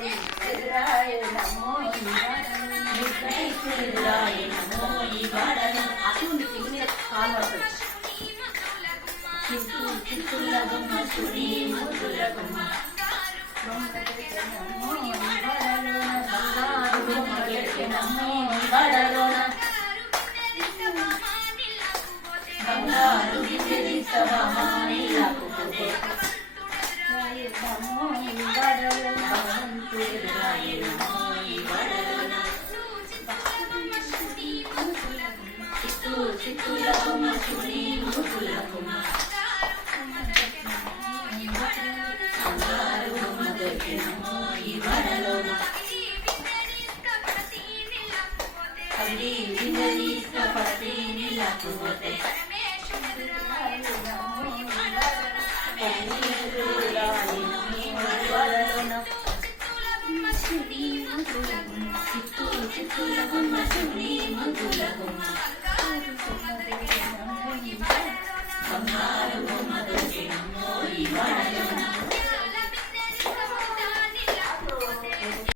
ఎదురాయ నమో ఎదురాయ నమో ఈ వాడను అటువంటి తిరిగి కాలు చిత్తుల బొమ్మ సుడి ముద్దుల బొమ్మ బంగారు బొమ్మ నమో ఈ వాడలోన బంగారు గిరిస్తవామానిలాకుపోతే నమో ఈ వాడలోన భగవంతుడిరాయ నమో ఈ వాడలోన చిత్తుల బొమ్మ సుడి ముద్దుల బొమ్మ బంగారు బొమ్మ నమో ఈ వాడలోన పడి విందరీస్త పడి నిలకపోతే చిత్తుల బొమ్మ సుడి ముద్దుల బొమ్మ